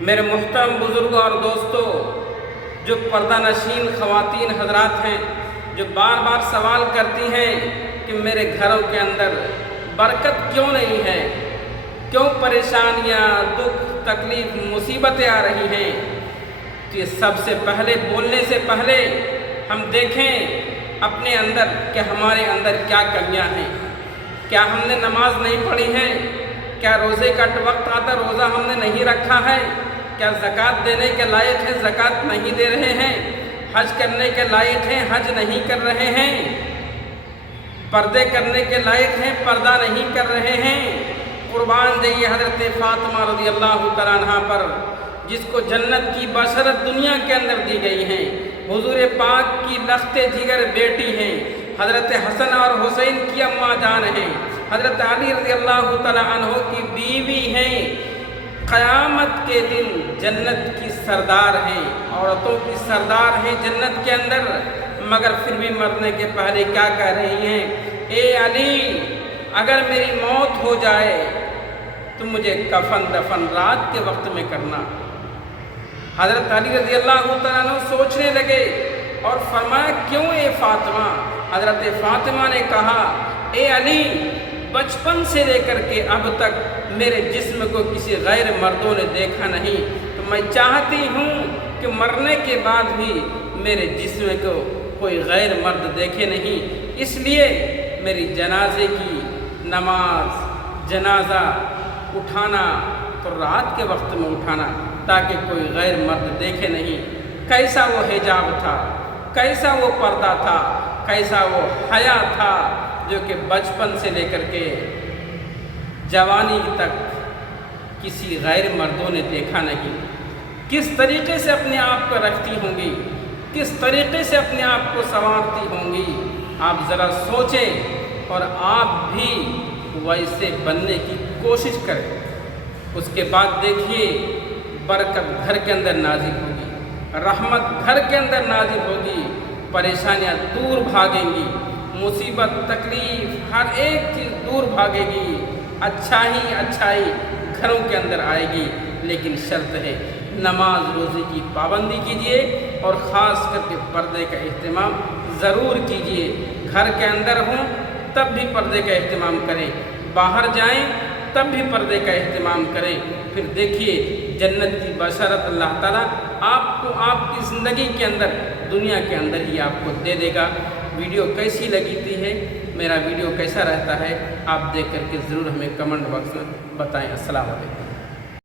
میرے محترم بزرگوں اور دوستوں، جو پردہ نشین خواتین حضرات ہیں، جو بار بار سوال کرتی ہیں کہ میرے گھروں کے اندر برکت کیوں نہیں ہے، کیوں پریشانیاں، دکھ، تکلیف، مصیبتیں آ رہی ہیں، تو یہ سب سے پہلے بولنے سے پہلے ہم دیکھیں اپنے اندر کہ ہمارے اندر کیا کمیاں ہیں۔ کیا ہم نے نماز نہیں پڑھی ہے؟ کیا روزے کا وقت آتا روزہ ہم نے نہیں رکھا ہے؟ کیا زکوٰۃ دینے کے لائق ہیں، زکوٰۃ نہیں دے رہے ہیں؟ حج کرنے کے لائق ہیں، حج نہیں کر رہے ہیں؟ پردے کرنے کے لائق ہیں، پردہ نہیں کر رہے ہیں؟ قربان جائیے حضرت فاطمہ رضی اللہ تعالیٰ عنہا پر، جس کو جنت کی بشرت دنیا کے اندر دی گئی ہے، حضور پاک کی لخت جگر بیٹی ہیں، حضرت حسن اور حسین کی اماں جان ہیں، حضرت علی رضی اللہ تعالیٰ عنہ کی بیوی ہیں، قیامت کے دن جنت کی سردار ہیں، عورتوں کی سردار ہیں جنت کے اندر، مگر پھر بھی مرنے کے پہلے کیا کہہ رہی ہیں؟ اے علی، اگر میری موت ہو جائے تو مجھے کفن دفن رات کے وقت میں کرنا۔ حضرت علی رضی اللہ تعالیٰ عنہ سوچنے لگے اور فرمایا، کیوں اے فاطمہ؟ حضرت فاطمہ نے کہا، اے علی، بچپن سے لے کر کے اب تک میرے جسم کو کسی غیر مردوں نے دیکھا نہیں، تو میں چاہتی ہوں کہ مرنے کے بعد بھی میرے جسم کو کوئی غیر مرد دیکھے نہیں، اس لیے میری جنازے کی نماز، جنازہ اٹھانا تو رات کے وقت میں اٹھانا تاکہ کوئی غیر مرد دیکھے نہیں۔ کیسا وہ حجاب تھا، کیسا وہ پردہ تھا، کیسا وہ حیا تھا، جو کہ بچپن سے لے کر کے جوانی تک کسی غیر مردوں نے دیکھا نہیں۔ کس طریقے سے اپنے آپ کو رکھتی ہوں گی، کس طریقے سے اپنے آپ کو سنوارتی ہوں گی، آپ ذرا سوچیں اور آپ بھی ویسے بننے کی کوشش کریں۔ اس کے بعد دیکھیے، برکت گھر کے اندر نازل ہوگی، رحمت گھر کے اندر نازل ہوگی، پریشانیاں دور بھاگیں گی، مصیبت، تکلیف، ہر ایک چیز دور بھاگے گی، اچھائی گھروں کے اندر آئے گی۔ لیکن شرط ہے، نماز روزے کی پابندی کیجیے اور خاص کر کے پردے کا اہتمام ضرور کیجیے۔ گھر کے اندر ہوں تب بھی پردے کا اہتمام کریں، باہر جائیں تب بھی پردے کا اہتمام کریں، پھر دیکھیے جنت کی بشارت اللہ تعالیٰ آپ کو آپ کی زندگی کے اندر، دنیا کے اندر ہی آپ کو دے دے گا۔ ویڈیو کیسی لگی ہے، میرا ویڈیو کیسا رہتا ہے، آپ دیکھ کر کے ضرور ہمیں کمنٹ باکس میں بتائیں۔ السلام علیکم۔